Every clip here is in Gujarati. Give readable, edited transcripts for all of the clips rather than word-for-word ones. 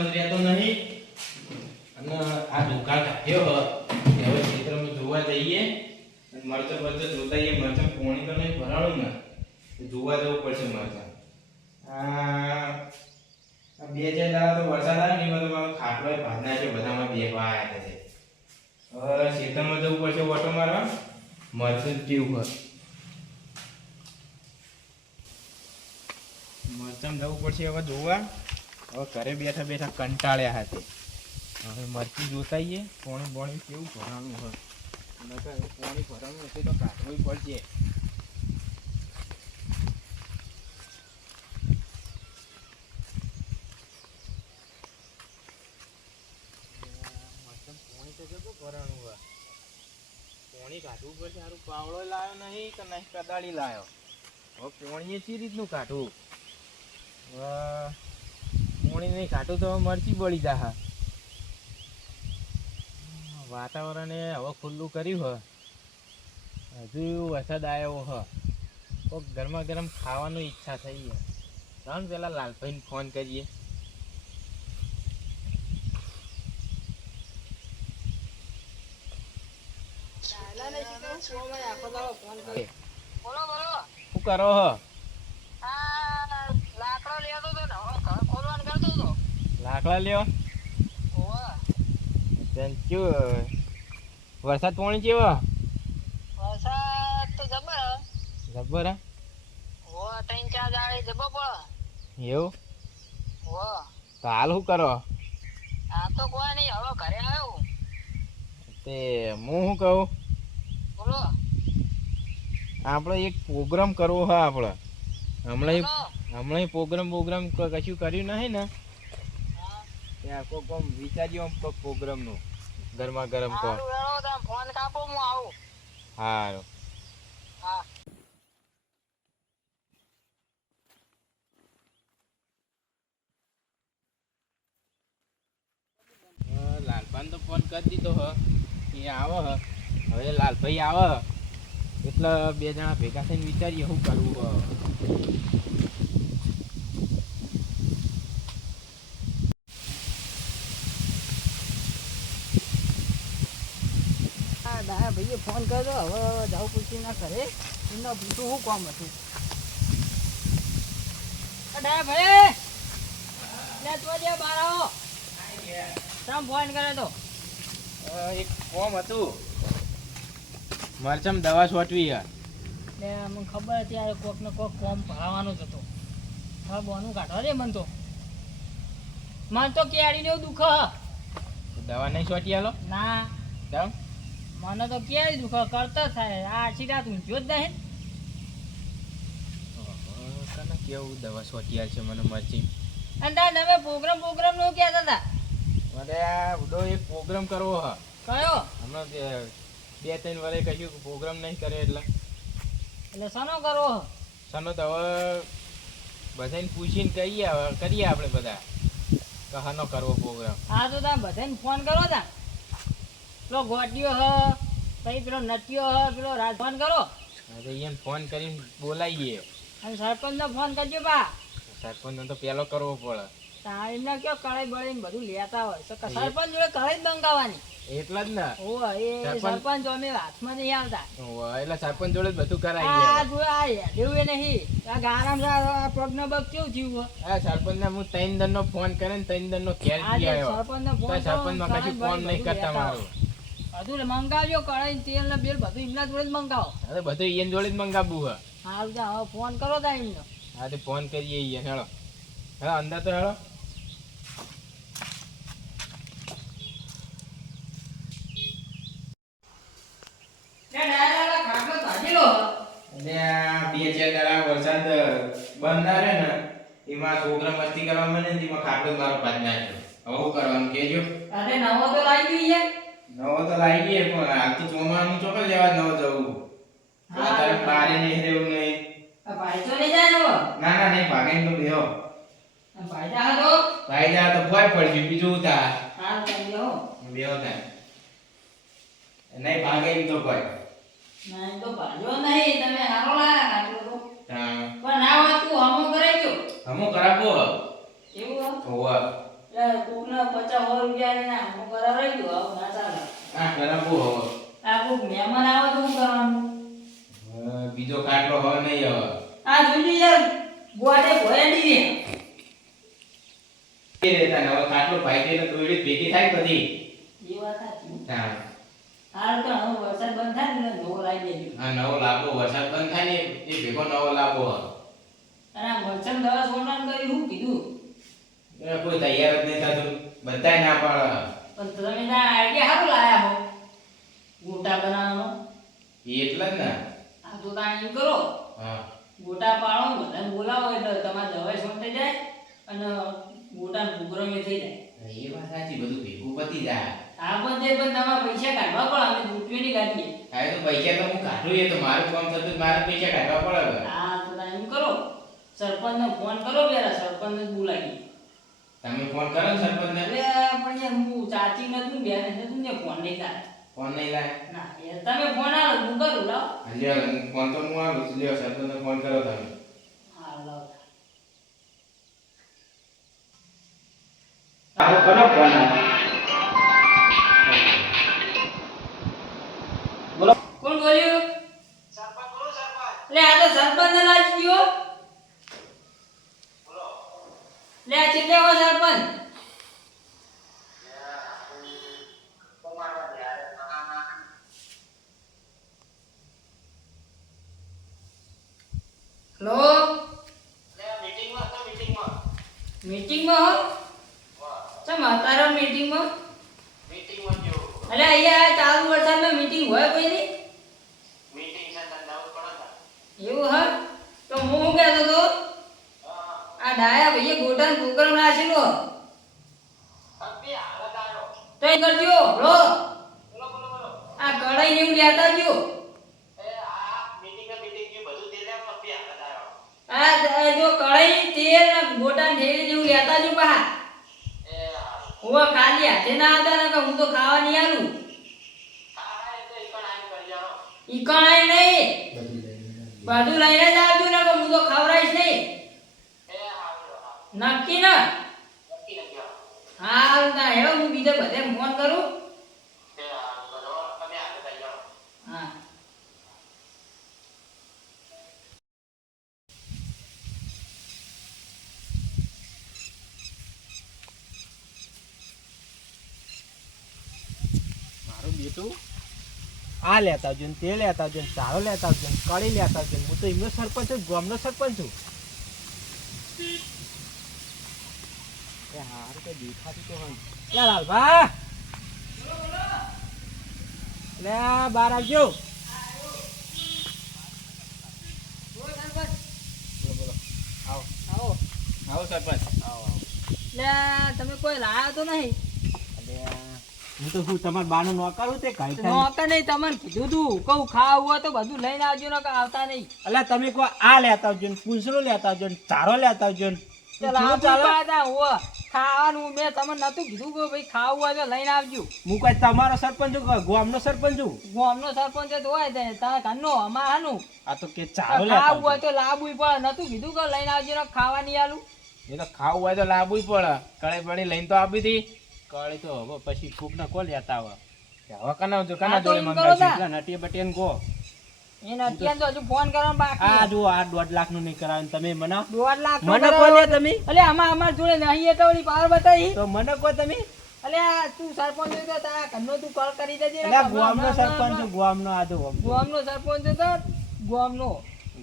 બંધ રહેતો નહીં અને આ દુકાન કાઢ્યો હવે ખેતરમાં જોવા જઈએ અને મરચો બરચો જોતા જઈએ મરચા પોણી તો નહીં ભરાણું ને જોવા જવું પડશે મરચા આ બે ચાર દાડા તો વરસાદ આવે ને એમાં તો મારો ખાટલો ભાજના છે બધામાં બેહવા આવ્યા છે હવે ખેતરમાં જવું પડશે ઓટો મારવા મરચું કેવું હોય મરચાં જવું પડશે હવે જોવા હવે ઘરે બેઠા બેઠા કંટાળ્યા હાથે હવે મરચી જોતાઈએ પોણી બોણી કેવું ભરાણું હોય નકર પોણી ભરાણું હશે તો કાઢવું પડશે મરચાં પોણી તો જતું ભરાણું હોય પોણી કાઢવું પડશે સારું પાવડો લાવ્યો નહીં કે નહીં કદાળી લાવ્યો હવે પોણીએ સી રીતનું કાઢવું પોણી નહીં કાઢું તો મરચી બળી જા વાતાવરણે હવે ખુલ્લું કર્યું હોય હજુ વરસાદ આવ્યો હ કોઈક ગરમા ગરમ ખાવાની ઈચ્છા થઈ છે ચાલ પેલા લાલભાઈને ફોન કરીએ શું કરો હો લાકડા લ્યો વરસાદ પાણી કેવો વરસાદ તો જબર જબર હે ઓ 3-4 દાડે જબર પડે એવું ઓ તો હાલ શું કરો આ તો કોઈ નહીં હવે ઘરે આવ્યો તે હું શું કહું બોલો આપણે એક પ્રોગ્રામ કરવો હા આપણે હમણાં પ્રોગ્રામ કશું કર્યું નહીં ને ત્યાં કોમ વિચાર્યું આમ કોક પ્રોગ્રામ નું ગરમા ગરમ કો ફોન કાપો હું આવું હારું હા લાલભાઈ તો ફોન કરી દીધો હ એ આવે હ હવે લાલભાઈ આવે એટલે બે જણા ભેગા થઈને વિચારીએ શું કરવું હ ભાઈએ ફોન કર્યો હવે જાઉં પૂછી ના કરે એમનો પૂછું શું કામ હતું ભાઈ બાર આવો તમે ફોન કર્યો તો એક ફોર્મ હતું મરચમ દવા છોટવી યાર મને ખબર હતી આ કોક ને કોક ફોર્મ ભરાવાનું જ હતું હવે બોનું કાઢવા દે મન તો કેળી ને એવું દુખ દવા નહીં છોટી આલો ના કેમ મને તો કેળી દુખ કરતા થાય આ આછી રાત ઊંઝ્યો જ નહીં કને કેવું દવા છોટી આલ છે મને મરચી અને તમે પ્રોગ્રામ નું કહેતા હતા મારે આ બધો એક પ્રોગ્રામ કરવો હ કયો હમણાં 2-3 વર્ષે કશું પ્રોગ્રામ નહીં કરે એટલે સનો કરો સનો તો હવે બધાને પૂછીને કરીએ આપણે બધા કહાનો કરવો પ્રોગ્રામ હા તો તમે બધાને ફોન કરો તા પેલો ગોટિયો હ પછી પેલો નટિયો હ પેલો રાજ ફોન કરો હા તો એને ફોન કરીને બોલાવીએ અને સરપંચ નો ફોન કરજો બા સરપંચને તો પહેલો કરવો પડે એમને કયો કળાઈ બળાઈ બધું લેતા હોય સરપંચ જોડે કળાઈ જ મંગાવવાની એટલા જ ને એ સરપંચ અમે હાથમાં નહીં આવતા એટલે સરપંચ જોડે જ બધું કરાવી આ જો આ હેડ્યું નહીં આ ગારામ પગ નો બગ કેવું થયું હા સરપંચ ને હું 3 દન નો ફોન કરીને 3 દન નો ઘેર જઈ આવ્યો સરપંચ નો ફોન સરપંચ માં કશું ફોન નહીં કરતા મારું બધું મંગાવજો કળાઈ તેલ ને બેલ બધું એમના જોડે જ મંગાવો અરે બધું એને જોડે જ મંગાવવું હે હાલ હવે ફોન કરો તા એમનો હા તો ફોન કરીએ હેળો હેળો અંદર તો હેળો વરસાદ બંધ ના રહે ને એમાં છોકરા મસ્તી કરવા મને એમાં ખાટલો મારો પાજ નાખ્યો હવે શું કરવાનું કેજો અરે નવો તો લાવી દઈએ પણ હાલ તો ચોમાનું ચોકલ લેવા નવો જવું તારે પારે નહીં રહેવું નહીં ભાઈ તો નહીં જાય ના નહીં ભાગે તો બેહો ભાઈ જા તો ભાઈ જા તો ભોય પડશે બીજું ઉતા હા બેહો તા નહીં ભાગે તો કોઈ ના તો ભાજો નહીં તમે હારો લાયા કાટલો તો હા પણ ના હોય તું હમો કરાવજો હમો કરાવો એવું હોવા એટલે કોકને 50 રૂપિયા લઈને આમ કરાવ રહી ગયો આવું ના ચાલે આ કરાવો હવે આ કોક મહેમાન આવે તો શું કરવાનું બીજો ખાટલો હવે નહીં હવે આ જોઈ યાર ગોડે ભોયડી રે એ રહેતા ને હવે ખાટલો ભાઈ એટલે દોડી ભેગી થાય બધી એ વાત સાચી હા હાલ તો હવે વરસાદ બંધ થાય ને નવો લાવી દેજો આ નવો લાભો વરસાદ બંધ થાય ને એ ભેગો નવો લાભો અને આ મરચમ દવા સોનાન કરી શું કીધું કોઈ તૈયાર જ નહીં થતું બધાય ના પાડે પણ તમે ના આઈડિયા સારું લાયા હો ગોટા બનાવવાનો એટલે જ ને આ તો તાણ એમ કરો હા ગોટા પાડો બધાને બોલાવો એટલે તમારે દવાઈ સોંટાઈ જાય અને ગોટાનો પ્રોગ્રામ થઈ જાય એ વાત સાચી બધું ભેગું પતી જાય આ બધે પણ તમારે પૈસા કાઢવા પડે અમે રૂપિયો નહીં કાઢીએ હવે તો પૈસા તો હું કાઢું એ તો મારું કામ થતું મારે પૈસા કાઢવા પડે હા તો તાણ એમ કરો સરપંચને ફોન કરો પેલા સરપંચને જ બોલાવી તમે ફોન કરો ને સરપંચને એટલે પણ યાર હું ચાચી નતું બેન નતું ને ફોન નહીં થાય ફોન નહીં લાય ના યાર તમે ફોન આવો હું કરું લાવ લ્યો ફોન તો હું આવું છું. લ્યો સરપંચને ફોન કરો તમે હા લાવ આવો કરો ફોન બોલો કોણ બોલ્યું સરપંચ બોલો સરપંચ લે આ તો સરપંચ ને લાગી ગયો બોલો લે આ ચેટલે હો સરપંચ તમારા યાર હેલો લે મીટિંગમાં તો મીટિંગમાં મીટિંગમાં હો વાહ ચમ અતારો મીટિંગમાં મીટિંગમાં જો અલે અહીંયા ચાલુ વરસાદમાં મીટિંગ હોય કોઈની મીટિંગ છે ધંધાઓ પડતા એવું હા તો હું શું કહેતો તો હા આ ડાયા ભાઈએ ગોટાનો પ્રોગ્રામ રાખેલો અબે હાલત આવ્યો તો એ કરજો લો બોલો બોલો બોલો આ કઢાઈ ને એવું લેતા જો એ આ મીટિંગ જે બધું દે લે અબે હાલત આવ્યો આ જો કઢાઈ તેલ ને ગોટા ઢેરી જેવું લેતા જો પા એ હાલ હું ખાલી હાથે ના હતા ને કે હું તો ખાવા નહીં આલું હા એ તો ઈકણ આઈ કરી જાણો ઈ કણાય નહીં બધું લઈને જ આવજો ને કે હું તો ખવડાવીશ નહીં એ હાલ હા નક્કી ને નક્કી નક્કી હાલ ના હેડો હું બીજે બધે ફોન કરું એ હાલ બરો તમે હાલ કરી જાણો હા મારું બેટું આ લેતા આવજો ને તે લેતા આવજો ને ચારો લેતા આવજો ને કળી લેતા આવજો ને. હું તો એમનો સરપંચ છું ગામનો સરપંચ છું એ હારું તો દેખાતું તો હોય લે લાલભા લે બહાર આવજો બોલ સરપંચ બોલો બોલો આવો આવો આવો સરપંચ આવો આવો લે તમે કોઈ લાયા તો નહીં અલે હું તો શું તમારા બાનું નોકરું તે કાઈ થાય નોકર નહીં તમને કીધું તું કહું ખાવું હોય તો બધું લઈને આવજો ને કે આવતા નહીં અલ્યા તમે કહો આ લેતા આવજો ને પૂંછડું લેતા આવજો ને ચારો લેતા આવજો ને ચાલ પૂંછડું આપી ચાલે? પાડતા હોવે. ખાવાનું મેં તમને નતું કીધું કે ભાઈ ખાવું હોય તો લઈને આવજો હું કોઈ તમારો સરપંચ છું કે ગામનો સરપંચ છું ગામનો સરપંચ જ હોય તે તારા ઘરનો અમારાનું આ તો કે ચારો લેતા ખાવું હોય આવજો. તો લાવવું પડે નતું કીધું કે લઈને આવજો ને ખાવા નહીં આલું એ તો ખાવું હોય તો લાવવું પડે કળે પડી લઈને તો આપી હતી કળી તો હવે પછી ફૂક ના કોલ લેતા આવે હવે કના હા કના તો જોડે એમ કરો મંગાવી તા. એટલા નટીએ બટીએ કહો એને અત્યારે તો હજુ ફોન કરવાનો બાકી આ છે. જુઓ આ 1.5 લાખ નું નહીં કરાવે ને તમે મને 1.5 લાખ નો મને કરાવો. કહો ને તમે અલે અમાર જોડે નહીં એટલે ઓલી પાવર બતાવી તો મને કહો તમે અલે આ તું સરપંચ હતો તારા ઘરનો તું કોલ કરી દેજે ને એટલે કે ગામનો હમણાં- સરપંચ છું ગામનો આ જો ગામનો સરપંચ હતો ગામનો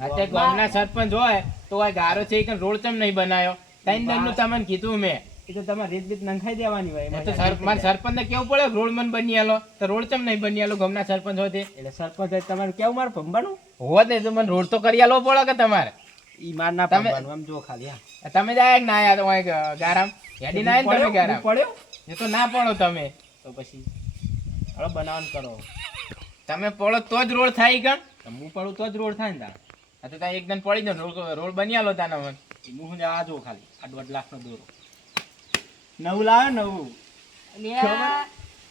અત્યારે ગામના સરપંચ હોય તો આ ગારો છે કે રોડ ચમ નહીં બનાવ્યો ત્રણ દરનું તમને કીધું મેં એ તો તમારે રીત બીત નંખાઈ દેવાની હોય એ એમાં તો યાદ મારે થઈ જાય. સરપંચ ને કેવું પડે રોડ મન બની આલો તો રોડ ચમ નહીં બની આલો ગામના સરપંચ હોય તે એટલે સરપંચ હોય તમારે કેવું મારે ભંબાનું હોત ને તો મને રોડ તો કરી આલો પડે કે તમારે ઈ માર ના તમે- ભંબાનું આમ જો ખાલી હા તમે જાય ના આયા તો અહીં ગારામ હેડી ના આયા ને તમે ગારામ પડ્યો એ તો ના પડો તમે તો પછી હવે બનાવવાનું કરો તમે પડો તો જ રોડ થાય કણ તો હું પડું તો જ રોડ થાય ને તાર. આ તો ત્યાં એકદમ પડી જાવ રોડ બની આલો તાના મન હું શું આ જો ખાલી આ 1.5 લાખ નો દોરો નવું લાવ્યો નવું એટલે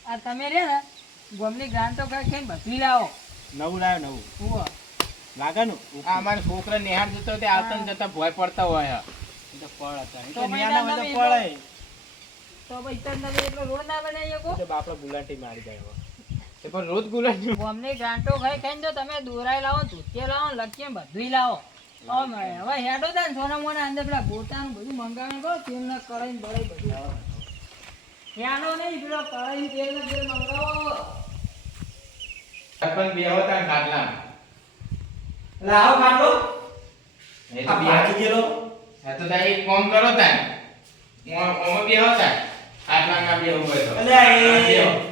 આ તમે રે ને ગામની ગ્રાન્ટ તો ખાઈને બધી લાવો નવું લાવ્યો નવું ઉભો. લાગે ને આ અમારા છોકરા નિહાળ જતો તે આવતા ને જતા ભોય પડતા હોય એ તો પડ હતા એ તો તો પછી ન્યાના હોય તો તમે પડે તો પછી તને નથી એટલો રોડ ના બનાવી શકો તો બાપડા ગુલાટી મારી જાય હવે. એ પણ રોજ ગુલાબ અમને ગાંટો ખાઈ ખાઈને જો તમે દોરાય લાવો ધૂતિયા લાવો લખીએ બધુંય લાવો હવે હેડો થાય ને સોના મોના અંદર પેલા ગોટાનું બધું મંગાવે કરો તેલ ને કઢાઈ બળાઈ બધું યાનો નહીં પેલો કઢાઈ તેલ ને તેલ મંગાવો પણ બે હોતા ખાટલા લાવો ખાટલો એ તો બે ગયેલો આ તો તાઈ એક કામ કરો તાન ઓમાં બે હોતા ખાટલા ના બે હોય તો અલ્યા એ